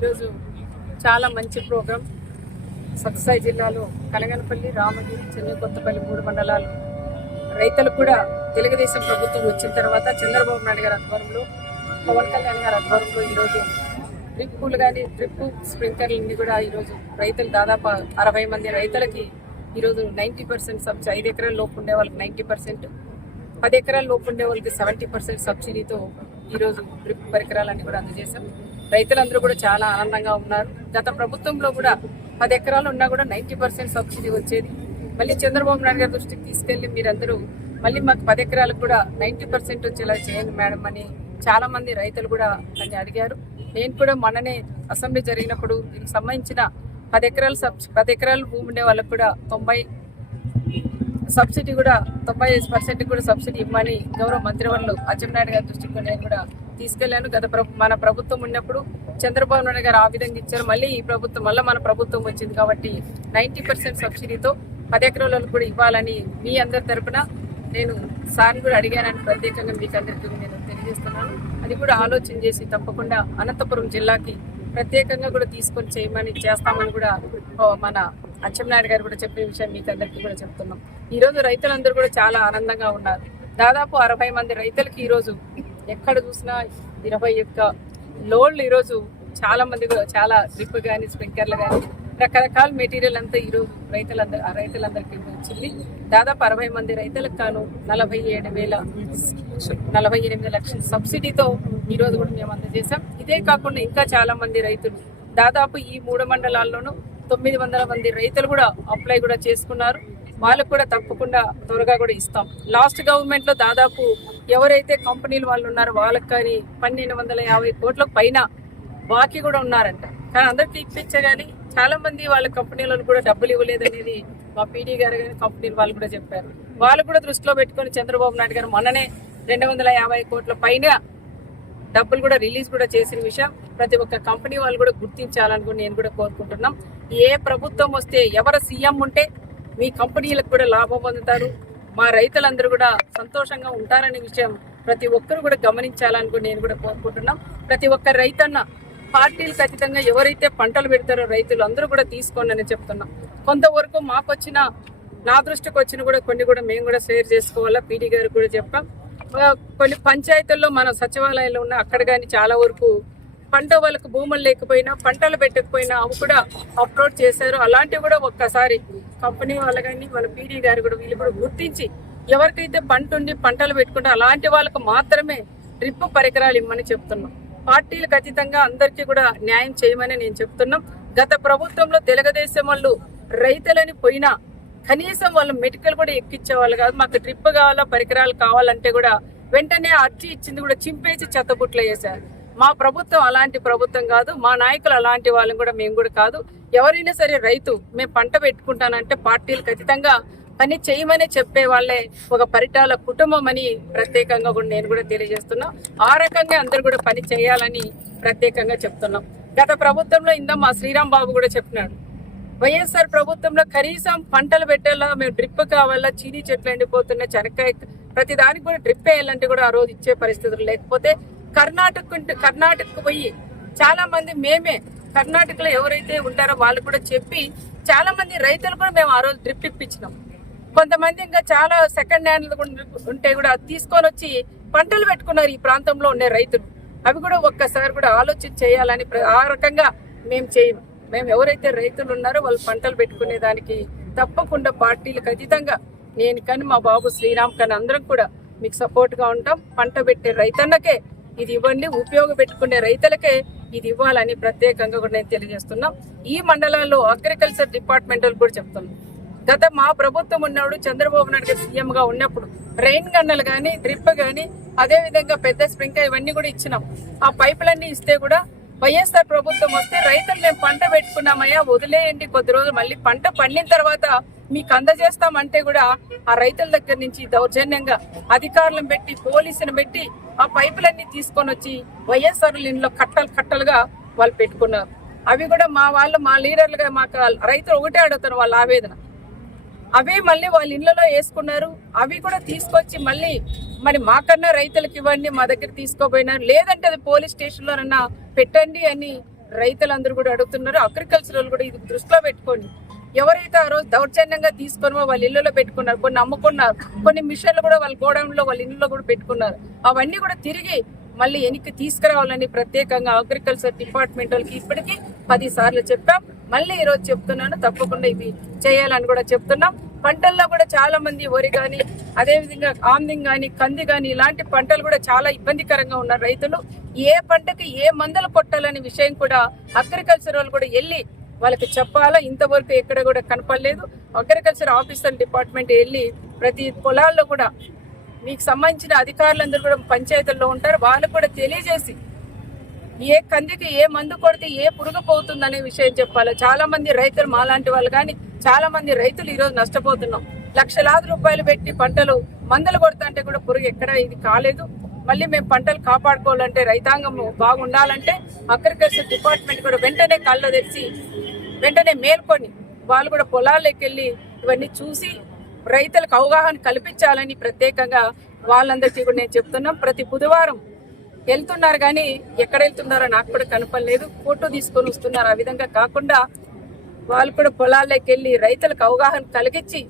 ఈరోజు చాలా మంచి ప్రోగ్రాం. సత్యసాయి జిల్లాలో కనగనపల్లి, రామగిరి, చెన్నై, కొత్తపల్లి 3 మండలాలు రైతులు కూడా తెలుగుదేశం ప్రభుత్వం వచ్చిన తర్వాత చంద్రబాబు నాయుడు గారి ఆధ్వర్యంలో, పవన్ కళ్యాణ్ గారి ఆధ్వర్యంలో ఈరోజు డ్రిప్పులు కానీ డ్రిప్ స్ప్రింక్లర్లన్నీ కూడా ఈరోజు రైతులు దాదాపు 60 మంది రైతులకి ఈరోజు 90% సబ్సిడీ, 5 ఎకరాల లోపు ఉండే వాళ్ళకి 90%, 10 ఎకరాల లోపు ఉండే వాళ్ళకి 70% సబ్సిడీతో ఈరోజు డ్రిప్ పరికరాలన్నీ కూడా అందజేశాం. రైతులందరూ కూడా చాలా ఆనందంగా ఉన్నారు. గత ప్రభుత్వంలో కూడా 10 ఎకరాలు ఉన్నా కూడా 90% సబ్సిడీ వచ్చేది. మళ్ళీ చంద్రబాబు నాయుడు గారి దృష్టికి తీసుకెళ్లి మీరందరూ మళ్ళీ మాకు 10 ఎకరాలకు కూడా 90% వచ్చేలా చేయండి మేడం అని చాలా మంది రైతులు కూడా నన్ను అడిగారు. నేను కూడా మొన్ననే అసెంబ్లీ జరిగినప్పుడు దీనికి సంబంధించిన 10 ఎకరాల భూమి ఉండే వాళ్ళకు కూడా 90% కూడా సబ్సిడీ ఇవ్వమని గౌరవ మంత్రివర్యులు అచ్చెన్నాయుడు గారి దృష్టికి నేను కూడా తీసుకెళ్లాను. మన ప్రభుత్వం ఉన్నప్పుడు చంద్రబాబు నాయుడు గారు ఆ విధంగా ఇచ్చారు. మళ్ళీ ఈ ప్రభుత్వం మన ప్రభుత్వం వచ్చింది కాబట్టి 90% సబ్సిడీతో 10 ఎకరాలకు కూడా ఇవ్వాలని మీ అందరి తరపున నేను సార్ని కూడా అడిగానని ప్రత్యేకంగా మీకు అందరికీ నేను తెలియజేస్తున్నాను. అది కూడా ఆలోచన చేసి తప్పకుండా అనంతపురం జిల్లాకి ప్రత్యేకంగా కూడా తీసుకొని చేస్తామని కూడా మన అచ్చెన్నాయుడు గారు కూడా చెప్పే విషయం మీకు అందరికీ కూడా చెప్తున్నాం. ఈరోజు రైతులందరూ కూడా చాలా ఆనందంగా ఉన్నారు. దాదాపు 60 మంది రైతులకి ఈరోజు ఎక్కడ చూసినా 21 లోడ్లు ఈరోజు చాలా మంది కూడా చాలా డ్రిప్ కానీ స్ప్రింక్లర్లు కానీ రకరకాల మెటీరియల్ అంతా ఈరోజు రైతులందరికీ వచ్చింది. దాదాపు 60 మంది రైతులకు కాను 48 లక్షల సబ్సిడీతో ఈరోజు కూడా మేము అందజేశాం. ఇదే కాకుండా ఇంకా చాలా మంది రైతులు దాదాపు ఈ 3 మండలాల్లోనూ 900 మంది రైతులు కూడా అప్లై కూడా చేసుకున్నారు. వాళ్ళకు కూడా తప్పకుండా త్వరగా కూడా ఇస్తాం. లాస్ట్ గవర్నమెంట్ లో దాదాపు ఎవరైతే కంపెనీలు వాళ్ళు ఉన్నారో వాళ్ళకి కానీ 1250 కోట్ల పైన బాకీ కూడా ఉన్నారంట. కానీ అందరికి ఇప్పించే కానీ చాలా మంది వాళ్ళ కంపెనీలను కూడా డబ్బులు ఇవ్వలేదు అనేది మా పీడీ గారు కానీ కంపెనీలు వాళ్ళు కూడా చెప్పారు. వాళ్ళు కూడా దృష్టిలో పెట్టుకొని చంద్రబాబు నాయుడు గారు మొన్ననే 250 కోట్ల పైన డబ్బులు కూడా రిలీజ్ కూడా చేసిన విషయం ప్రతి ఒక్క కంపెనీ వాళ్ళు కూడా గుర్తించాలని నేను కూడా కోరుకుంటున్నాం. ఏ ప్రభుత్వం వస్తే ఎవరు సీఎం ఉంటే మీ కంపెనీలకు కూడా లాభం పొందుతారు, మా రైతులందరూ కూడా సంతోషంగా ఉంటారనే విషయం ప్రతి ఒక్కరు కూడా గమనించాలని కూడా నేను కూడా కోరుకుంటున్నాం. ప్రతి ఒక్క రైతన్న పార్టీలకు అతీతంగా ఎవరైతే పంటలు పెడతారో రైతులు అందరూ కూడా తీసుకోండి అని చెప్తున్నాం. కొంతవరకు మాకు వచ్చిన నా దృష్టికి వచ్చిన కూడా కొన్ని కూడా మేము కూడా షేర్ చేసుకోవాలా. పీడీ గారికి కూడా చెప్పాం. కొన్ని పంచాయతీల్లో మన సచివాలయాల్లో ఉన్న అక్కడ కానీ చాలా వరకు పంట వాళ్ళకు భూములు లేకపోయినా పంటలు పెట్టకపోయినా అవి కూడా అప్లోడ్ చేశారు. అలాంటివి కూడా ఒక్కసారి కంపెనీ వాళ్ళు కానీ మన పీడీ గారు కూడా వీళ్ళు కూడా గుర్తించి ఎవరికైతే పంట ఉండి పంటలు పెట్టుకుంటే అలాంటి వాళ్ళకు మాత్రమే డ్రిప్ పరికరాలు ఇమ్మని చెప్తున్నాం. పార్టీలకు అతీతంగా అందరికీ కూడా న్యాయం చేయమని నేను చెప్తున్నాం. గత ప్రభుత్వంలో తెలుగుదేశం వాళ్ళు రైతులని పోయినా కనీసం వాళ్ళు మెడికల్ కూడా ఎక్కించే వాళ్ళు కాదు. మాకు డ్రిప్ కావాలా పరికరాలు కావాలంటే కూడా వెంటనే అర్జీ ఇచ్చింది కూడా చింపేసి చెత్తబుట్లు వేశారు. మా ప్రభుత్వం అలాంటి ప్రభుత్వం కాదు, మా నాయకులు అలాంటి వాళ్ళని కూడా మేము కూడా కాదు. ఎవరైనా సరే రైతు మేము పంట పెట్టుకుంటానంటే పార్టీలకు ఖచ్చితంగా పని చేయమని చెప్పే వాళ్ళే ఒక పరిటాల కుటుంబం అని ప్రత్యేకంగా కూడా నేను కూడా తెలియజేస్తున్నా. ఆ రకంగా అందరూ కూడా పని చేయాలని ప్రత్యేకంగా చెప్తున్నాం. గత ప్రభుత్వంలో మా శ్రీరామ్ బాబు కూడా చెప్పినాడు, వైఎస్ఆర్ ప్రభుత్వంలో కనీసం పంటలు పెట్టేలా మేము డ్రిప్ కావాలా, చీనీ చెట్లు ఎండిపోతున్నాయి, చెనక్కాయ ప్రతి దానికి కూడా డ్రిప్ వేయాలంటే కూడా ఆ రోజు ఇచ్చే పరిస్థితులు లేకపోతే కర్ణాటకకు పోయి చాలా మంది మేమే కర్ణాటకలో ఎవరైతే ఉంటారో వాళ్ళు కూడా చెప్పి చాలా మంది రైతులు కూడా మేము ఆ రోజు డ్రిప్ ఇప్పించినాం. కొంతమంది ఇంకా చాలా సెకండ్ హ్యాండ్ ఉంటే కూడా తీసుకొని వచ్చి పంటలు పెట్టుకున్నారు ఈ ప్రాంతంలో ఉండే రైతులు. అవి కూడా ఒక్కసారి కూడా ఆలోచన చేయాలని ఆ రకంగా మేము చేయము. మేము ఎవరైతే రైతులు ఉన్నారో వాళ్ళు పంటలు పెట్టుకునే దానికి తప్పకుండా పార్టీలకు అతీతంగా నేను కానీ మా బాబు శ్రీరామ్ కానీ అందరం కూడా మీకు సపోర్ట్ గా ఉంటాం. పంట పెట్టే రైతన్నకే ఇది ఇవ్వండి, ఉపయోగపెట్టుకునే రైతులకే ఇది ఇవ్వాలని ప్రత్యేకంగా కూడా నేను తెలియజేస్తున్నాం. ఈ మండలాల్లో అగ్రికల్చర్ డిపార్ట్మెంట్ కూడా చెప్తున్నాం. గత మా ప్రభుత్వం ఉన్నప్పుడు చంద్రబాబు నాయుడు గారు సీఎం గా ఉన్నప్పుడు రెయిన్ గన్నలు కానీ డ్రిప్ కానీ అదేవిధంగా పెద్ద స్ప్రింక్లర్ ఇవన్నీ కూడా ఇచ్చినాం. ఆ పైపులన్నీ ఇస్తే కూడా వైఎస్ఆర్ ప్రభుత్వం వస్తే రైతులు మేము పంట పెట్టుకున్నామయ్యా వదిలేయండి కొద్ది రోజులు మళ్ళీ పంట పండిన తర్వాత మీకు అందజేస్తామంటే కూడా ఆ రైతుల దగ్గర నుంచి దౌర్జన్యంగా అధికారులను పెట్టి పోలీసులను పెట్టి ఆ పైపులన్నీ తీసుకొని వచ్చి వైఎస్ఆర్ ఇంట్లో కట్టలుగా వాళ్ళు పెట్టుకున్నారు. అవి కూడా మా లీడర్లుగా మాకు రైతులు ఒకటే అడుగుతారు వాళ్ళ ఆవేదన. అవే మళ్ళీ వాళ్ళ ఇళ్లలో వేసుకున్నారు. అవి కూడా తీసుకొచ్చి మళ్ళీ మరి మాకన్నా రైతులకు ఇవ్వండి, మా దగ్గర తీసుకోపోయినారు, లేదంటే అది పోలీస్ స్టేషన్లోనన్నా పెట్టండి అని రైతులందరూ కూడా అడుగుతున్నారు. అగ్రికల్చరల్ కూడా ఇది దృష్టిలో పెట్టుకోండి. ఎవరైతే ఆ రోజు దౌర్జన్యంగా తీసుకొని వాళ్ళ ఇళ్లలో పెట్టుకున్నారు, కొన్ని అమ్ముకున్నారు, కొన్ని మిషన్లు కూడా వాళ్ళ గోడౌన్లో వాళ్ళ ఇళ్ళలో కూడా పెట్టుకున్నారు. అవన్నీ కూడా తిరిగి మళ్ళీ వెనక్కి తీసుకురావాలని ప్రత్యేకంగా అగ్రికల్చర్ డిపార్ట్మెంట్ వాళ్ళకి ఇప్పటికీ 10 సార్లు చెప్పాం. మళ్ళీ ఈ రోజు చెప్తున్నాను, తప్పకుండా ఇది చేయాలని కూడా చెప్తున్నాం. పంటల్లో కూడా చాలా మంది వరి కానీ, అదేవిధంగా ఆమ్దింగ్ కానీ, కంది కానీ ఇలాంటి పంటలు కూడా చాలా ఇబ్బందికరంగా ఉన్నారు రైతులు. ఏ పంటకి ఏ మందులు కొట్టాలనే విషయం కూడా అగ్రికల్చర్ వాళ్ళు కూడా వెళ్ళి వాళ్ళకి చెప్పాలా. ఇంతవరకు ఎక్కడ కూడా కనపడలేదు. అగ్రికల్చర్ ఆఫీసర్ డిపార్ట్మెంట్ వెళ్ళి ప్రతి పొలాల్లో కూడా మీకు సంబంధించిన అధికారులందరూ కూడా పంచాయతీల్లో ఉంటారు, వాళ్ళకు కూడా తెలియజేసి ఏ కందికి ఏ మందు కొడితే ఏ పురుగు పోతుందనే విషయం చెప్పాలి. చాలా మంది రైతులు మాలాంటి వాళ్ళు కానీ చాలా మంది రైతులు ఈరోజు నష్టపోతున్నాం. లక్షలాది రూపాయలు పెట్టి పంటలు మందులు కొడుతుంటే కూడా పురుగు ఎక్కడ ఇది కాలేదు. మళ్ళీ మేము పంటలు కాపాడుకోవాలంటే, రైతాంగం బాగుండాలంటే అగ్రికల్చర్ డిపార్ట్మెంట్ కూడా వెంటనే కళ్ళు తెరిచి వెంటనే మేల్కొని వాళ్ళు కూడా పొలాల్లోకి వెళ్ళి ఇవన్నీ చూసి రైతులకు అవగాహన కల్పించాలని ప్రత్యేకంగా వాళ్ళందరికీ కూడా నేను చెప్తున్నాం. ప్రతి బుధవారం వెళ్తున్నారు కానీ ఎక్కడ వెళ్తున్నారో నాకు కూడా కనపడలేదు. ఫోటో తీసుకొని వస్తున్నారు. ఆ విధంగా కాకుండా వాళ్ళు కూడా పొలాల్లోకి వెళ్ళి రైతులకు అవగాహన కలిగించి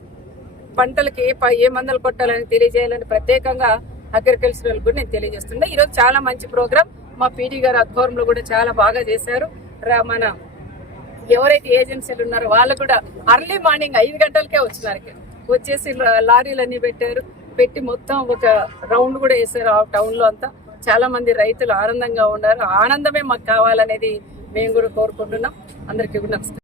పంటలకు ఏ మందులు కొట్టాలని తెలియజేయాలని ప్రత్యేకంగా అగ్రికల్చరల్ కూడా నేను తెలియజేస్తున్నా. ఈరోజు చాలా మంచి ప్రోగ్రామ్ మా పీడీ గారు ఆధ్వర్యంలో కూడా చాలా బాగా చేశారు. మన ఎవరైతే ఏజెన్సీలు ఉన్నారో వాళ్ళు కూడా అర్లీ మార్నింగ్ 5 గంటలకే వచ్చినారు. వచ్చేసి లారీలన్నీ పెట్టి మొత్తం ఒక రౌండ్ కూడా వేసారు ఆ టౌన్ లో అంతా. చాలా మంది రైతులు ఆనందంగా ఉన్నారు. ఆనందమే మాకు కావాలనేది మేము కూడా కోరుకుంటున్నాం. అందరికీ కూడా నమస్కారం.